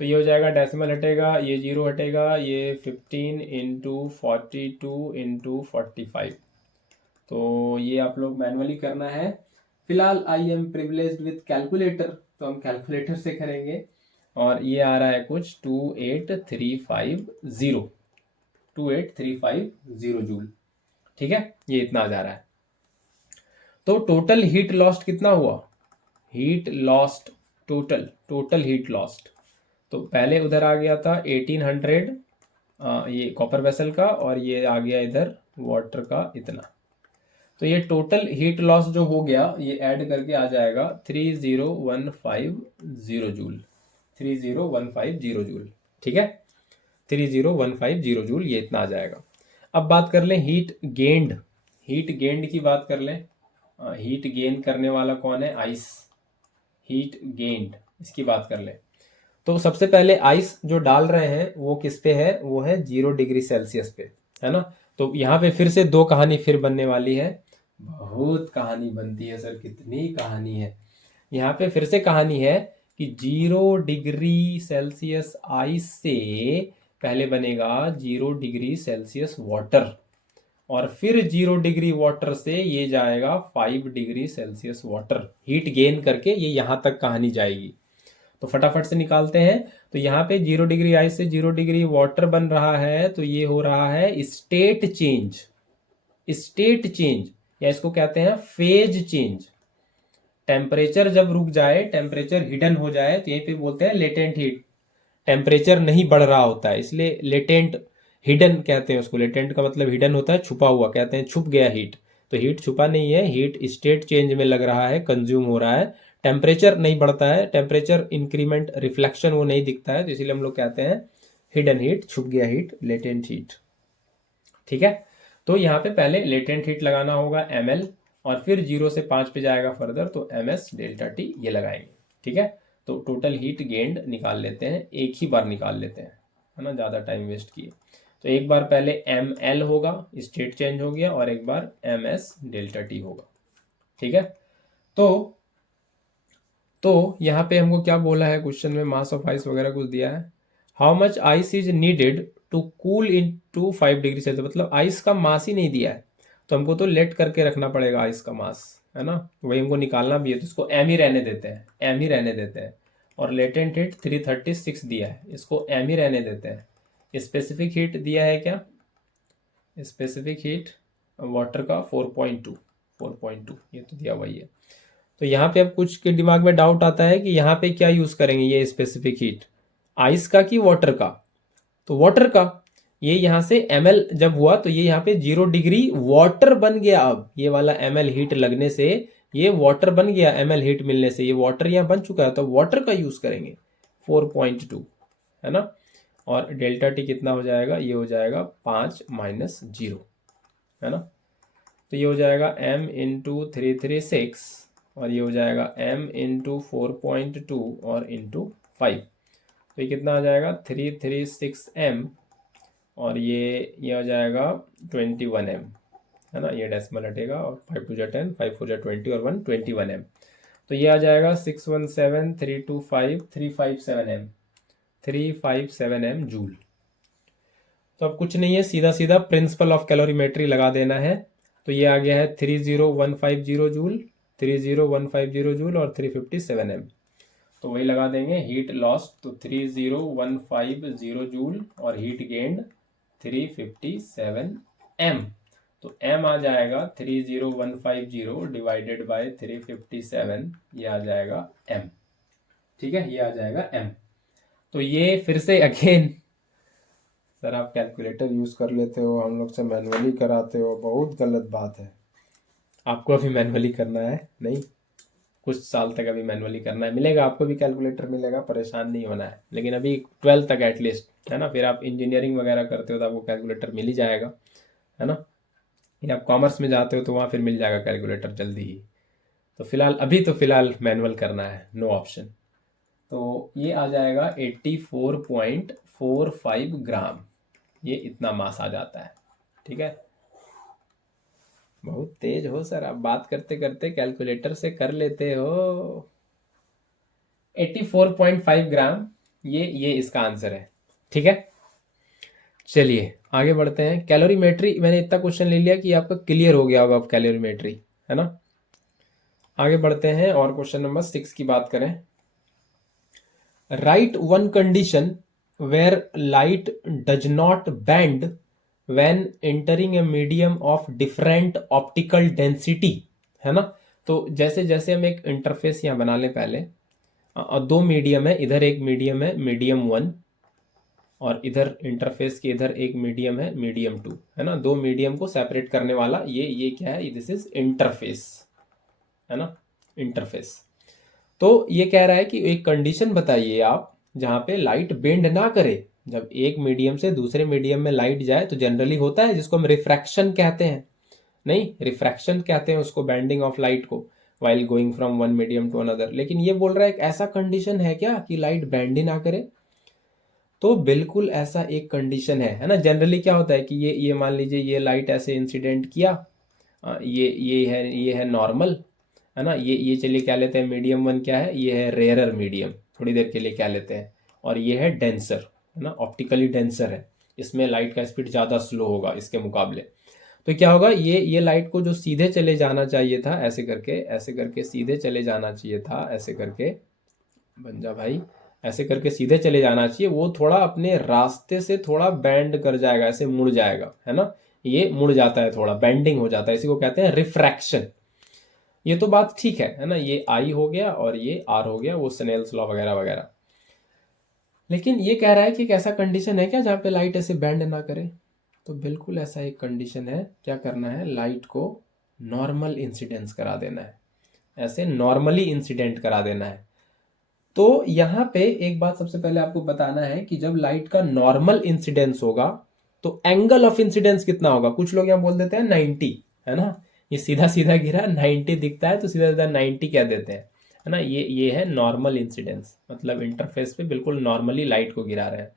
तो ये हो जाएगा, डेसिमल हटेगा, ये 0 हटेगा, ये 15 इंटू 42 इंटू 45। तो ये आप लोग मैनुअली करना है, फिलहाल I am privileged with calculator, तो हम कैलकुलेटर से करेंगे। और ये आ रहा है कुछ 28,350 जूल। ठीक है, ये इतना आ जा रहा है। तो टोटल हीट लॉस्ट कितना हुआ? Heat lost, total heat lost, तो पहले उधर आ गया था 1800 ये कॉपर वेसल का, और ये आ गया इधर वाटर का इतना। तो ये टोटल हीट लॉस जो हो गया ये ऐड करके आ जाएगा 30,150 जूल, 30,150 जूल। ठीक है, 30,150 जूल, ये इतना आ जाएगा। अब बात कर लें हीट गेंड, हीट गेंड की बात कर लें। हीट गेन करने वाला कौन है? आइस। हीट गेंड, इसकी बात कर लें। तो सबसे पहले आइस जो डाल रहे हैं वो किस पे है? वो है 0 डिग्री सेल्सियस पे, है ना। तो यहाँ पे फिर से दो कहानी फिर बनने वाली है। बहुत कहानी बनती है सर, कितनी कहानी है यहाँ पे। फिर से कहानी है कि 0 डिग्री सेल्सियस आइस से पहले बनेगा 0 डिग्री सेल्सियस वाटर, और फिर 0 डिग्री वाटर से ये जाएगा 5 degree Celsius water, heat gain करके ये यहाँ तक कहानी जाएगी। तो फटाफट से निकालते हैं। तो यहाँ पे 0 डिग्री आइस से 0 डिग्री वाटर बन रहा है, तो ये हो रहा है स्टेट चेंज, स्टेट चेंज, या इसको कहते हैं फेज चेंज। टेम्परेचर जब रुक जाए, टेम्परेचर हिडन हो जाए, तो यहीं पे बोलते हैं लेटेंट हीट। टेम्परेचर नहीं बढ़ रहा होता है, इसलिए लेटेंट, हिडन कहते हैं उसको। लेटेंट का मतलब हिडन होता है, छुपा हुआ, कहते हैं छुप गया हीट। तो हीट छुपा नहीं है, हीट स्टेट चेंज में लग रहा है, कंज्यूम हो रहा है। टेम्परेचर नहीं बढ़ता है, टेम्परेचर इंक्रीमेंट, रिफ्लेक्शन वो नहीं दिखता है, तो इसीलिए हम लोग कहते हैं हिडन हीट, छुप गया हीट, लेटेंट हीट। ठीक है, तो यहाँ पे पहले लेटेंट हीट लगाना होगा ml, और फिर 0 से 5 पे जाएगा फर्दर, तो ms डेल्टा टी ये लगाएंगे। ठीक है, तो टोटल हीट गेंड निकाल लेते हैं, एक ही बार निकाल लेते हैं, है ना, ज़्यादा टाइम वेस्ट किए। तो एक बार पहले ml होगा, स्टेट चेंज हो गया, और एक बार ms डेल्टा टी होगा। ठीक है, तो यहाँ पे हमको क्या बोला है क्वेश्चन में? मास ऑफ आइस वगैरह कुछ दिया है। How much ice is needed to cool into 5 degree Celsius, मतलब आइस का मास ही नहीं दिया है, तो हमको तो लेट करके रखना पड़ेगा आइस का मास, है ना, वही हमको निकालना भी है। तो इसको एम ही रहने देते हैं, एम ही रहने देते हैं। और लेटेंट हीट 336 दिया है, इसको एम ही रहने देते हैं। स्पेसिफिक हीट दिया है क्या? स्पेसिफिक हीट वाटर का 4.2, ये तो दिया वही है। तो यहाँ पे अब कुछ के दिमाग में डाउट आता है कि यहाँ पे क्या यूज करेंगे, ये स्पेसिफिक हीट आइस का कि वाटर का? तो वाटर का। ये यहाँ से ml जब हुआ तो ये यहाँ पे 0 डिग्री वाटर बन गया। अब ये वाला ml हीट लगने से ये वाटर बन गया, ml हीट मिलने से ये वाटर यहाँ बन चुका है, तो वाटर का यूज करेंगे 4.2, है ना। और डेल्टा टी कितना हो जाएगा? ये हो जाएगा 5 माइनस 0, है ना। तो ये हो जाएगा m इंटू 336, और ये हो जाएगा m इंटू 4.2 और इंटू 5। तो ये कितना आ जाएगा? 336m, और ये हो जाएगा 21m, है ना। ये डेसिमल हटेगा, और 5 2 10, 5 4 20, और 1 21m। तो ये आ जाएगा 617,325,357m, 357m जूल। तो अब कुछ नहीं है, सीधा सीधा प्रिंसिपल ऑफ कैलोरीमेट्री लगा देना है। तो ये आ गया है 30,150 जूल, 30,150 जूल और 357m। तो वही लगा देंगे हीट लॉस्ट, तो 30,150 जूल, और हीट गेंड 357m। तो m आ जाएगा 30,150 डिवाइडेड बाय 357, ये आ जाएगा m। ठीक है, ये आ जाएगा m। तो ये फिर से अगेन, सर आप कैलकुलेटर यूज कर लेते हो, हम लोग से मैनुअली कराते हो, बहुत गलत बात है। आपको अभी मैनुअली करना है नहीं, कुछ साल तक अभी मैनुअली करना है। मिलेगा आपको भी कैलकुलेटर मिलेगा, परेशान नहीं होना है, लेकिन अभी 12 तक एटलीस्ट, है ना। फिर आप इंजीनियरिंग वगैरह करते हो तो आपको कैलकुलेटर मिल ही जाएगा, है ना। या आप कॉमर्स में जाते हो तो वहाँ फिर मिल जाएगा कैलकुलेटर जल्दी ही। तो फिलहाल अभी तो फिलहाल मैनुअल करना है, नो ऑप्शन। तो ये आ जाएगा 84.45 ग्राम, ये इतना मास आ जाता है। ठीक है, बहुत तेज हो सर आप, बात करते करते कैलकुलेटर से कर लेते हो। 84.5 ग्राम, ये इसका आंसर है। ठीक है, चलिए आगे बढ़ते हैं। कैलोरीमेट्री मैंने इतना क्वेश्चन ले लिया कि आपका क्लियर हो गया होगा अब कैलोरीमेट्री, है ना। आगे बढ़ते हैं और क्वेश्चन नंबर 6 की बात करें। Right one condition where light does not bend when entering a medium of different optical density, है ना। तो जैसे जैसे हम एक इंटरफेस यहाँ बना लें पहले, दो मीडियम है, इधर एक मीडियम है मीडियम 1 और इधर इंटरफेस के इधर एक मीडियम है मीडियम 2, है ना। दो मीडियम को सेपरेट करने वाला ये क्या है, दिस इज इंटरफेस, है ना, इंटरफेस। तो ये कह रहा है कि एक कंडीशन बताइए आप जहां पे लाइट बेंड ना करे। जब एक मीडियम से दूसरे मीडियम में लाइट जाए तो जनरली होता है जिसको हम रिफ्रैक्शन कहते हैं, नहीं रिफ्रैक्शन कहते हैं उसको, बेंडिंग ऑफ लाइट को while going from one medium to another. लेकिन ये बोल रहा है एक ऐसा कंडीशन है क्या कि लाइट बेंड ही ना करे। तो बिल्कुल ऐसा एक कंडीशन है ना। जनरली क्या होता है कि ये मान लीजिए ये लाइट ऐसे इंसिडेंट किया, ये है नॉर्मल, है ना। ये चलिए क्या लेते हैं मीडियम 1 क्या है, ये है रेयरर मीडियम, थोड़ी देर के लिए क्या लेते हैं, और ये है डेंसर, है ना, ऑप्टिकली डेंसर है। इसमें लाइट का स्पीड ज़्यादा स्लो होगा इसके मुकाबले। तो क्या होगा, ये लाइट को जो सीधे चले जाना चाहिए था ऐसे करके सीधे चले जाना चाहिए था, ऐसे करके बन जा भाई, ऐसे करके सीधे चले जाना चाहिए, वो थोड़ा अपने रास्ते से थोड़ा बैंड कर जाएगा, ऐसे मुड़ जाएगा, है ना। ये मुड़ जाता है, थोड़ा बेंडिंग हो जाता है, इसी को कहते हैं रिफ्रैक्शन। ये तो बात ठीक है ना। ये आई हो गया और ये आर हो गया, वो स्नेल्स लॉ वगैरह वगैरह। लेकिन ये कह रहा है कि एक ऐसा कंडीशन है क्या जहाँ पे लाइट ऐसे बैंड ना करे। तो बिल्कुल ऐसा एक कंडीशन है। क्या करना है, लाइट को नॉर्मल इंसिडेंस करा देना है, ऐसे नॉर्मली इंसिडेंट करा देना है। तो यहाँ पे एक बात सबसे पहले आपको बताना है कि जब लाइट का नॉर्मल इंसिडेंस होगा तो एंगल ऑफ इंसिडेंस कितना होगा। कुछ लोग यहाँ बोल देते हैं 90, है ना, ये सीधा सीधा गिरा 90 दिखता है तो सीधा सीधा 90 कह देते हैं, है ना। ये है नॉर्मल इंसिडेंस, मतलब इंटरफेस पे बिल्कुल नॉर्मली लाइट को गिरा रहे हैं।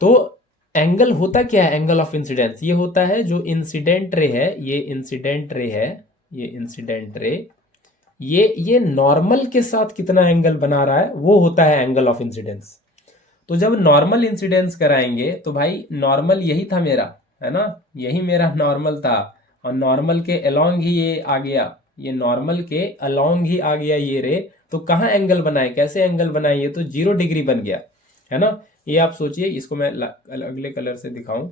तो एंगल होता क्या है, एंगल ऑफ इंसिडेंस ये होता है जो इंसिडेंट रे है, ये इंसिडेंट रे है, ये इंसिडेंट रे, ये नॉर्मल के साथ कितना एंगल बना रहा है वो होता है एंगल ऑफ इंसिडेंस। तो जब नॉर्मल इंसिडेंस कराएंगे तो भाई नॉर्मल यही था मेरा, है ना, यही मेरा नॉर्मल था, और नॉर्मल के अलोंग ही ये आ गया, ये नॉर्मल के अलोंग ही आ गया ये रे। तो कहाँ एंगल बनाए, कैसे एंगल बनाए, ये तो 0 डिग्री बन गया, है ना। ये आप सोचिए, इसको मैं अगले कलर से दिखाऊं,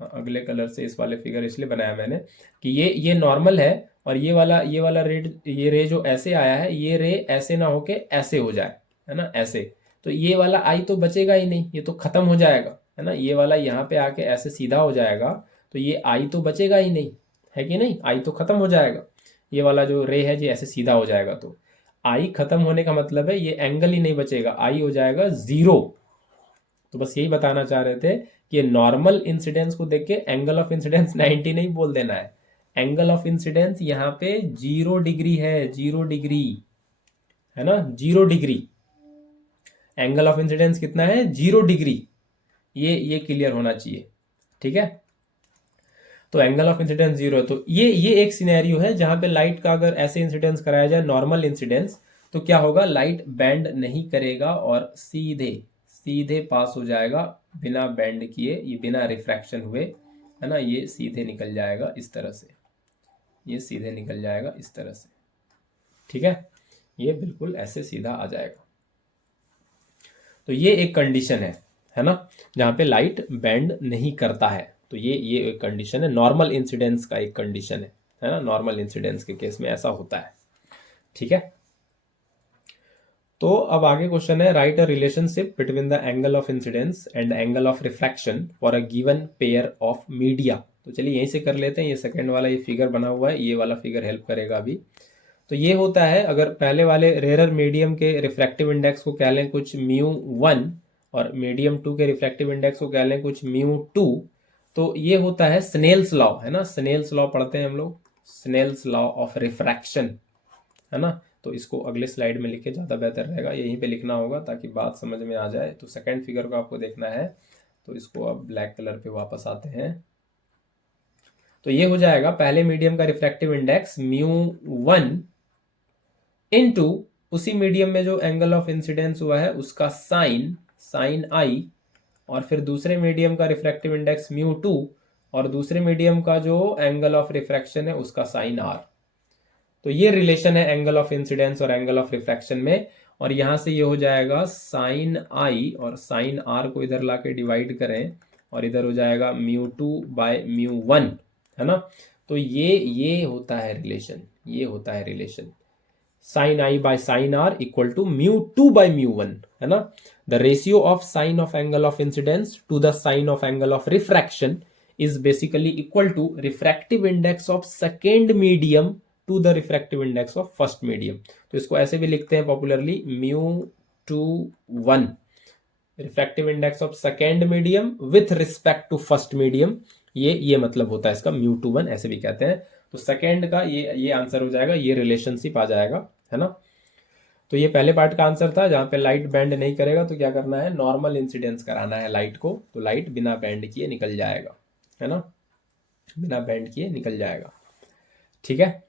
अगले कलर से इस वाले फिगर इसलिए बनाया मैंने कि ये नॉर्मल है और ये वाला ये रे जो ऐसे आया है, ये रे ऐसे ना होके ऐसे हो जाए, है ना, ऐसे। तो ये वाला आई तो बचेगा ही नहीं, ये तो खत्म हो जाएगा, है ना। ये वाला यहाँ पे आके ऐसे सीधा हो जाएगा तो ये आई तो बचेगा ही नहीं, है कि नहीं, आई तो खत्म हो जाएगा। ये वाला जो रे है जी ऐसे सीधा हो जाएगा, तो आई खत्म होने का मतलब है ये एंगल ही नहीं बचेगा, आई हो जाएगा 0। तो बस यही बताना चाह रहे थे कि नॉर्मल इंसिडेंस को देख के एंगल ऑफ इंसिडेंस 90 नहीं बोल देना है। एंगल ऑफ इंसिडेंस यहाँ पे 0 डिग्री है, 0 डिग्री, है ना, 0 डिग्री। एंगल ऑफ इंसिडेंस कितना है, 0 डिग्री। ये क्लियर होना चाहिए, ठीक है। तो एंगल ऑफ इंसिडेंस 0 है। तो ये एक सिनेरियो है जहां पे लाइट का अगर ऐसे इंसिडेंस कराया जाए नॉर्मल इंसिडेंस, तो क्या होगा, लाइट बेंड नहीं करेगा और सीधे सीधे पास हो जाएगा बिना बेंड किए, ये बिना रिफ्रैक्शन हुए, है ना। ये सीधे निकल जाएगा इस तरह से, ये सीधे निकल जाएगा इस तरह से, ठीक है। ये बिल्कुल ऐसे सीधा आ जाएगा। तो ये एक कंडीशन है ना, जहां पे लाइट बेंड नहीं करता है। तो ये एक कंडीशन है, नॉर्मल इंसिडेंस का एक कंडीशन है ना। नॉर्मल इंसिडेंस के केस में ऐसा होता है, ठीक है। तो अब आगे क्वेश्चन है, right a relationship between the angle of incidence and angle of refraction for a given pair of media. तो चलिए यहीं से कर लेते हैं। ये सेकंड वाला ये फिगर बना हुआ है, ये वाला फिगर हेल्प करेगा अभी। तो ये होता है, अगर पहले वाले रेयरर मीडियम के रिफ्रैक्टिव इंडेक्स को कह लें कुछ μ1 और मीडियम 2 के रिफ्रैक्टिव इंडेक्स को कह लें कुछ μ2, तो ये होता है स्नेल्स लॉ, है ना। स्नेल्स लॉ पढ़ते हैं हम लोग, स्नेल्स लॉ ऑफ रिफ्रैक्शन, है ना। तो इसको अगले स्लाइड में लिखे ज़्यादा बेहतर रहेगा, यहीं पे लिखना होगा ताकि बात समझ में आ जाए। तो सेकंड फिगर को आपको देखना है, तो इसको अब ब्लैक कलर पे वापस आते हैं। तो ये हो जाएगा पहले मीडियम का रिफ्रैक्टिव इंडेक्स μ1 इनटू उसी मीडियम में जो एंगल ऑफ इंसिडेंस हुआ है उसका साइन आई, और फिर दूसरे मीडियम का रिफ्रैक्टिव इंडेक्स μ2 और दूसरे मीडियम का जो एंगल ऑफ रिफ्रैक्शन है उसका साइन आर। तो तो ये रिलेशन है एंगल ऑफ इंसिडेंस और एंगल ऑफ रिफ्रैक्शन में। और यहां से ये हो जाएगा साइन आई, और साइन आर को इधर लाके डिवाइड करें और इधर हो जाएगा μ2/μ1, है ना। तो ये होता है रिलेशन, ये होता है relation, sine i by sine r equal to μ2/μ1, है ना। The ratio of sine of angle of incidence to the sine of angle of refraction is basically equal to refractive index of second medium to the refractive index of first medium. तो इसको ऐसे भी लिखते हैं popularly μ2/1, refractive index of second medium with respect to first medium. ये मतलब होता है इसका μ2/1, ऐसे भी कहते हैं। तो सेकेंड का ये आंसर हो जाएगा, ये रिलेशनशिप आ जाएगा, है ना। तो ये पहले पार्ट का आंसर था, जहां पे लाइट बेंड नहीं करेगा तो क्या करना है, नॉर्मल इंसिडेंस कराना है लाइट को, तो लाइट बिना बेंड किए निकल जाएगा, है ना, बिना बेंड किए निकल जाएगा। ठीक है,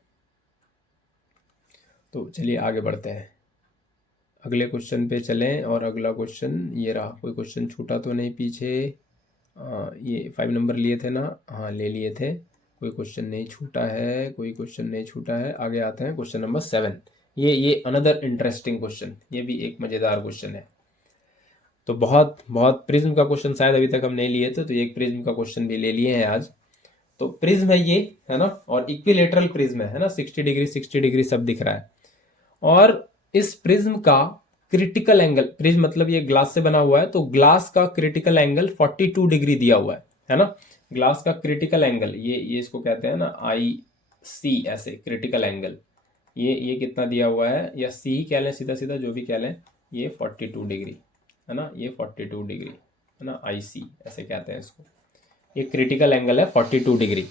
तो चलिए आगे बढ़ते हैं, अगले क्वेश्चन पे चलें। और अगला क्वेश्चन ये रहा, कोई क्वेश्चन छूटा तो नहीं पीछे? ये 5 नंबर लिए थे ना, हाँ ले लिए थे, कोई क्वेश्चन नहीं छूटा है, कोई क्वेश्चन नहीं छूटा है। आगे आते हैं क्वेश्चन नंबर 7। ये अनदर इंटरेस्टिंग क्वेश्चन, ये भी एक मज़ेदार क्वेश्चन है। तो बहुत प्रिज्म का क्वेश्चन शायद अभी तक हम नहीं लिए थे, तो एक प्रिज्म का क्वेश्चन भी ले लिए हैं आज। तो प्रिज्म है ये, है ना, और इक्विलेटरल प्रिज्म है ना, 60 डिग्री 60 डिग्री सब दिख रहा है। और इस प्रिज्म का क्रिटिकल एंगल, प्रिज्म मतलब ये ग्लास से बना हुआ है, तो ग्लास का क्रिटिकल एंगल 42 डिग्री दिया हुआ है ना। ग्लास का क्रिटिकल एंगल, ये इसको कहते हैं ना IC, ऐसे क्रिटिकल एंगल, ये कितना दिया हुआ है, या C ही कह लें, सीधा सीधा जो भी कह लें, ये 42 डिग्री, है ना, ये 42 डिग्री, है ना, IC ऐसे कहते हैं इसको। ये क्रिटिकल एंगल है 42 डिग्री।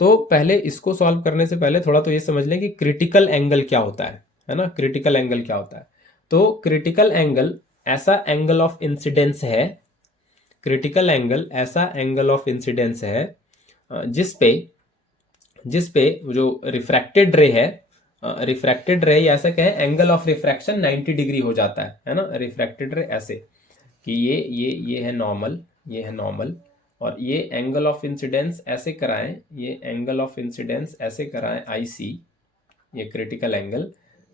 तो पहले इसको सॉल्व करने से पहले थोड़ा तो ये समझ लें कि क्रिटिकल एंगल क्या होता है ना, क्रिटिकल एंगल क्या होता है। तो क्रिटिकल एंगल ऐसा एंगल ऑफ इंसिडेंस है, क्रिटिकल एंगल ऐसा एंगल ऑफ इंसिडेंस है जिस पे जो रिफ्रैक्टेड रे है, रिफ्रैक्टेड रे ऐसा कहें, एंगल ऑफ रिफ्रैक्शन 90 डिग्री हो जाता है ना। रिफ्रैक्टेड रे ऐसे कि ये है नॉर्मल, ये है नॉर्मल, और ये एंगल ऑफ इंसिडेंस ऐसे कराएं, ये एंगल ऑफ इंसिडेंस ऐसे कराएं IC, ये क्रिटिकल एंगल।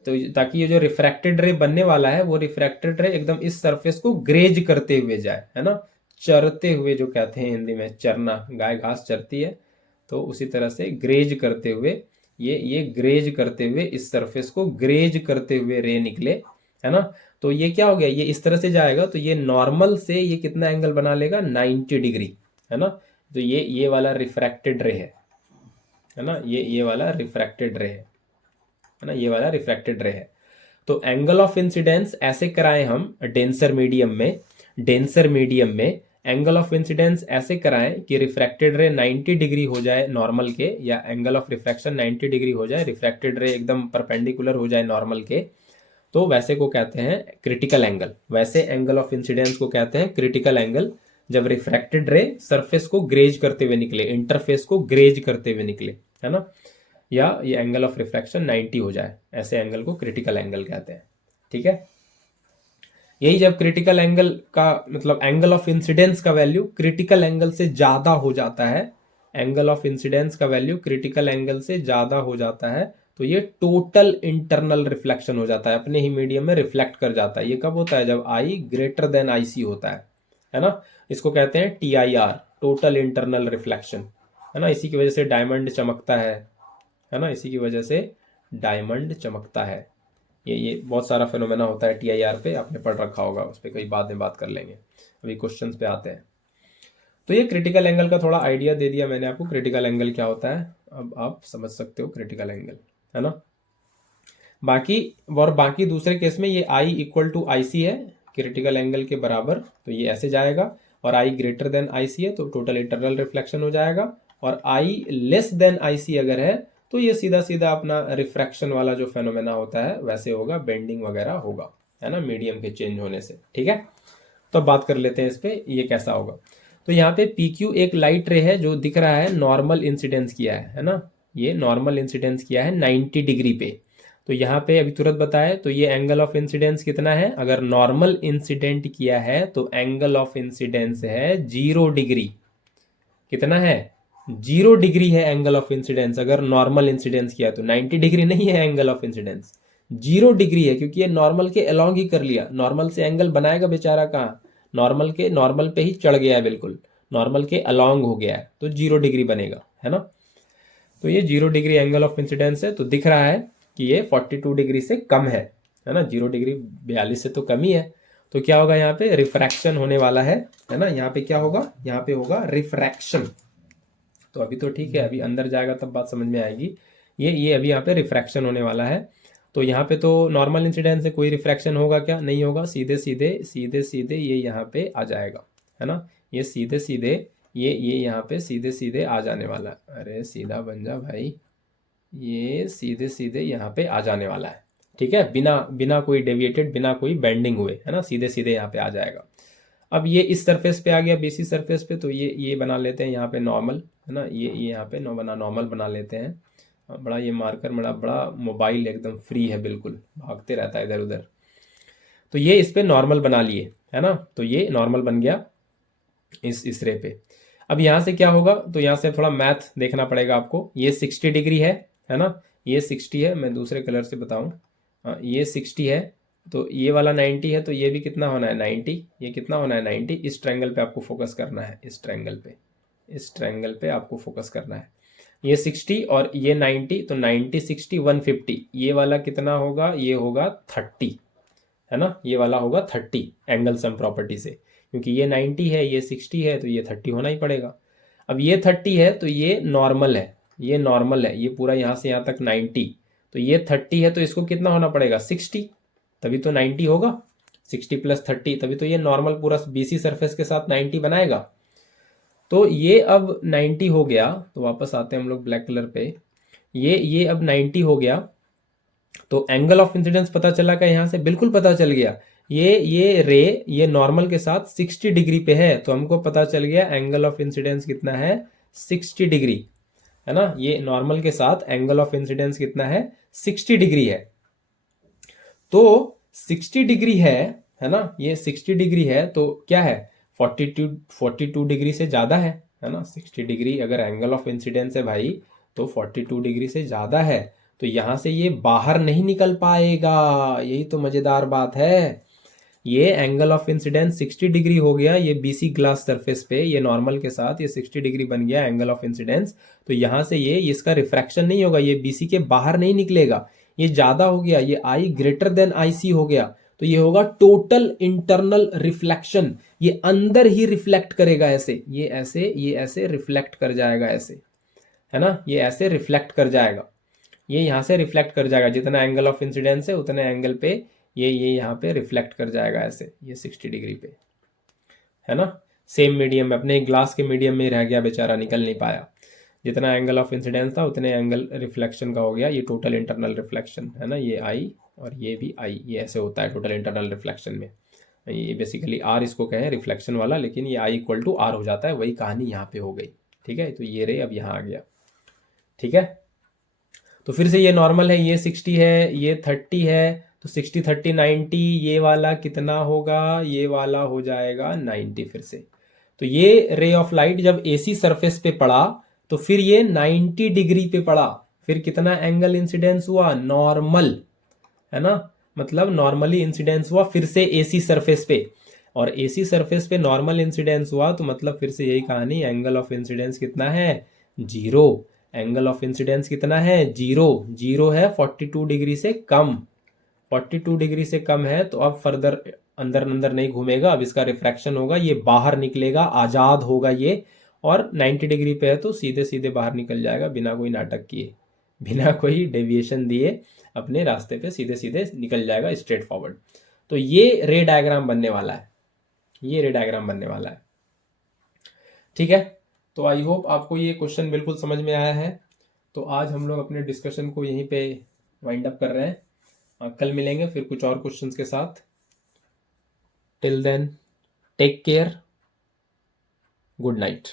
तो ताकि ये जो रिफ्रैक्टेड रे बनने वाला है, वो रिफ्रैक्टेड रे एकदम इस सरफेस को ग्रेज करते हुए जाए, है ना, चरते हुए, जो कहते हैं हिंदी में चरना, गाय घास चरती है, तो उसी तरह से ग्रेज करते हुए, ये ग्रेज करते हुए इस सरफेस को ग्रेज करते हुए रे निकले, है ना। तो ये क्या हो गया, ये इस तरह से जाएगा, तो ये नॉर्मल से ये कितना एंगल बना लेगा, 90 डिग्री, है ना। तो ये वाला रिफ्रैक्टेड रे है ना, ये वाला रिफ्रैक्टेड रे है ना, ये वाला रिफ्रैक्टेड रे है। तो एंगल ऑफ इंसिडेंस ऐसे कराएं हम डेंसर मीडियम में एंगल ऑफ इंसिडेंस ऐसे कराएं कि रिफ्रैक्टेड रे 90 डिग्री हो जाए नॉर्मल के, या एंगल ऑफ रिफ्रैक्शन 90 डिग्री हो जाए, रिफ्रैक्टेड रे एकदम परपेंडिकुलर हो जाए नॉर्मल के, तो वैसे को कहते हैं क्रिटिकल एंगल। वैसे एंगल ऑफ इंसिडेंस को कहते हैं क्रिटिकल एंगल, जब रिफ्रैक्टेड रे सरफेस को ग्रेज करते हुए निकले, इंटरफेस को ग्रेज करते हुए निकले, है ना, या ये एंगल ऑफ रिफ्रैक्शन 90 हो जाए, ऐसे एंगल को क्रिटिकल एंगल कहते हैं। ठीक है, यही जब क्रिटिकल एंगल का मतलब एंगल ऑफ इंसिडेंस का वैल्यू क्रिटिकल एंगल से ज्यादा हो जाता है, एंगल ऑफ इंसिडेंस का वैल्यू क्रिटिकल एंगल से ज्यादा हो जाता है, तो ये टोटल इंटरनल रिफ्लेक्शन हो जाता है, अपने ही मीडियम में रिफ्लेक्ट कर जाता है। ये कब होता है, जब I ग्रेटर देन IC होता है ना। इसको कहते हैं TIR, टोटल इंटरनल रिफ्लेक्शन, है ना। इसी की वजह से डायमंड चमकता है ना, इसी की वजह से डायमंड चमकता है। ये बहुत सारा फिनोमेना होता है TIR पे, आपने पढ़ रखा होगा, उस पर कई बाद में बात कर लेंगे, अभी क्वेश्चंस पे आते हैं। तो ये क्रिटिकल एंगल का थोड़ा आइडिया दे दिया मैंने आपको, क्रिटिकल एंगल क्या होता है, अब आप समझ सकते हो क्रिटिकल एंगल, है ना। बाकी दूसरे केस में ये I इक्वल टू IC है, क्रिटिकल एंगल के बराबर, तो ये ऐसे जाएगा, और I ग्रेटर देन IC है तो टोटल इंटरनल रिफ्लेक्शन हो जाएगा, और I लेस देन IC अगर है तो ये सीधा सीधा अपना रिफ्रैक्शन वाला जो फेनोमेना होता है वैसे होगा, बेंडिंग वगैरह होगा, है ना, मीडियम के चेंज होने से। ठीक है, तो अब बात कर लेते हैं इस पे, ये कैसा होगा। तो यहाँ पे PQ एक लाइट रे है जो दिख रहा है, नॉर्मल इंसिडेंस किया है ना, ये नॉर्मल इंसिडेंस किया है 90 डिग्री पे। तो यहाँ पे अभी तुरंत बताया, तो ये एंगल ऑफ इंसिडेंस कितना है, अगर नॉर्मल इंसिडेंट किया है तो एंगल ऑफ इंसिडेंस है 0 डिग्री। कितना है, 0 डिग्री है एंगल ऑफ इंसिडेंस अगर नॉर्मल इंसिडेंस किया तो 90 डिग्री नहीं है एंगल ऑफ इंसिडेंस, 0 डिग्री है, क्योंकि ये नॉर्मल के अलोंग ही कर लिया। नॉर्मल से एंगल बनाएगा बेचारा कहाँ, नॉर्मल पे ही चढ़ गया है, बिल्कुल नॉर्मल के अलोंग हो गया है, तो 0 डिग्री बनेगा, है ना। तो ये 0 डिग्री एंगल ऑफ इंसिडेंस है, तो दिख रहा है कि ये 42 डिग्री से कम है ना। 0 डिग्री 42 से तो कम ही है, तो क्या होगा यहाँ पे, रिफ्रैक्शन होने वाला है ना। यहाँ पे क्या होगा, यहाँ पे होगा रिफ्रैक्शन। तो अभी तो ठीक है, अभी अंदर जाएगा तब बात समझ में आएगी। ये अभी यहाँ पे रिफ्रैक्शन होने वाला है। तो यहाँ पे तो नॉर्मल इंसिडेंस से कोई रिफ्रैक्शन होगा क्या, नहीं होगा, सीधे सीधे ये यहाँ पे आ जाएगा, है ना। ये सीधे सीधे ये यहाँ पे सीधे सीधे आ जाने वाला है। अरे सीधा बन जा भाई, ये सीधे सीधे यहाँ पे आ जाने वाला है, ठीक है, बिना बिना कोई डेविएटेड, बिना कोई बेंडिंग हुए, है ना, सीधे सीधे यहाँ पे आ जाएगा। अब ये इस सरफेस पे आ गया, बीसी सरफेस पे, तो ये बना लेते हैं यहाँ पे नॉर्मल, है ना। ये यहाँ पे नॉर्मल बना लेते हैं। बड़ा ये मार्कर बड़ा मोबाइल एकदम फ्री है, बिल्कुल भागते रहता है इधर उधर। तो ये इस पे नॉर्मल बना लिए, है ना, तो ये नॉर्मल बन गया इस रे पे। अब यहाँ से क्या होगा, तो यहाँ से थोड़ा मैथ देखना पड़ेगा आपको। ये 60 डिग्री है ना, ये 60 है, मैं दूसरे कलर से बताऊँ, ये 60 है, तो ये वाला 90 है, तो ये भी कितना होना है 90, ये कितना होना है 90। इस ट्रायंगल पे आपको फोकस करना है, इस ट्रायंगल पे आपको फोकस करना है। ये 60 और ये 90, तो 90 60 150, ये वाला कितना होगा, ये होगा 30, है ना, ये वाला होगा 30 एंगल सम प्रॉपर्टी से, क्योंकि ये 90 है, ये 60 है, तो ये 30 होना ही पड़ेगा। अब ये 30 है, तो ये नॉर्मल है, ये पूरा यहाँ से यहाँ तक 90, तो ये 30 है, तो इसको कितना होना पड़ेगा 60, तभी तो 90 होगा। 60 + 30, तभी तो ये नॉर्मल पूरा बीसी सरफेस के साथ 90 बनाएगा। तो ये अब 90 हो गया, तो वापस आते हैं हम लोग ब्लैक कलर पे। ये अब 90 हो गया, तो एंगल ऑफ इंसिडेंस पता चला क्या, यहाँ से बिल्कुल पता चल गया। ये रे ये नॉर्मल के साथ 60 डिग्री पे है, तो हमको पता चल गया एंगल ऑफ इंसिडेंस कितना है 60 डिग्री, है ना। ये नॉर्मल के साथ एंगल ऑफ इंसिडेंस कितना है 60 डिग्री है। तो 60 डिग्री है ना, ये 60 डिग्री है, तो क्या है 42 डिग्री से ज्यादा है ना। 60 डिग्री अगर एंगल ऑफ इंसिडेंस है भाई, तो 42 डिग्री से ज्यादा है, तो यहां से ये बाहर नहीं निकल पाएगा। यही तो मजेदार बात है। ये एंगल ऑफ इंसिडेंस 60 डिग्री हो गया, ये बीसी ग्लास सरफेस पे, ये नॉर्मल के साथ ये 60 डिग्री बन गया एंगल ऑफ इंसिडेंस। तो यहां से ये इसका रिफ्रैक्शन नहीं होगा, ये बीसी के बाहर नहीं निकलेगा, ये ज्यादा हो गया, ये आई ग्रेटर देन आईसी हो गया, तो ये होगा टोटल इंटरनल रिफ्लेक्शन। ये अंदर ही रिफ्लेक्ट करेगा, ये ऐसे रिफ्लेक्ट कर जाएगा, ऐसे, है ना, ये ऐसे रिफ्लेक्ट कर जाएगा, ये यहां से रिफ्लेक्ट कर जाएगा। जितना एंगल ऑफ इंसिडेंस है उतने एंगल पे ये यहाँ पे रिफ्लेक्ट कर जाएगा ऐसे, ये 60 डिग्री पे, है ना। सेम मीडियम में, अपने ग्लास के मीडियम में रह गया बेचारा, निकल नहीं पाया। जितना एंगल ऑफ इंसिडेंस था उतने एंगल रिफ्लेक्शन का हो गया, ये टोटल इंटरनल रिफ्लेक्शन, है ना। ये आई और ये भी आई, ये ऐसे होता है टोटल इंटरनल रिफ्लेक्शन में। ये बेसिकली आर इसको कहें रिफ्लेक्शन वाला, लेकिन ये आई इक्वल टू आर हो जाता है, वही कहानी यहाँ पे हो गई, ठीक है। तो ये रे अब यहाँ आ गया, ठीक है। तो फिर से ये नॉर्मल है, ये 60 है, ये 30 है, तो 60 30 90, ये वाला कितना होगा, ये वाला हो जाएगा 90 फिर से। तो ये रे ऑफ लाइट जब एसी सरफेस पे पड़ा, तो फिर ये 90 डिग्री पे पड़ा, फिर कितना एंगल इंसिडेंस हुआ नॉर्मल, है ना, मतलब नॉर्मली इंसिडेंस हुआ फिर से एसी सरफेस पे, और एसी सरफेस पे नॉर्मल इंसिडेंस हुआ, तो मतलब फिर से यही कहानी, एंगल ऑफ इंसिडेंस कितना है 0, एंगल ऑफ इंसिडेंस कितना है 0 है, 42 डिग्री से कम, 42 डिग्री से कम है, तो अब फर्दर अंदर अंदर नहीं घूमेगा, अब इसका रिफ्रैक्शन होगा, ये बाहर निकलेगा, आजाद होगा ये, और 90 डिग्री पे है तो सीधे सीधे बाहर निकल जाएगा, बिना कोई नाटक किए, बिना कोई डेविएशन दिए, अपने रास्ते पे सीधे सीधे निकल जाएगा स्ट्रेट फॉरवर्ड। तो ये रे डायग्राम बनने वाला है, ये रे डायग्राम बनने वाला है, ठीक है। तो आई होप आपको ये क्वेश्चन बिल्कुल समझ में आया है। तो आज हम लोग अपने डिस्कशन को यहीं पे वाइंड अप कर रहे हैं, कल मिलेंगे फिर कुछ और क्वेश्चंस के साथ। Till then take care, good night.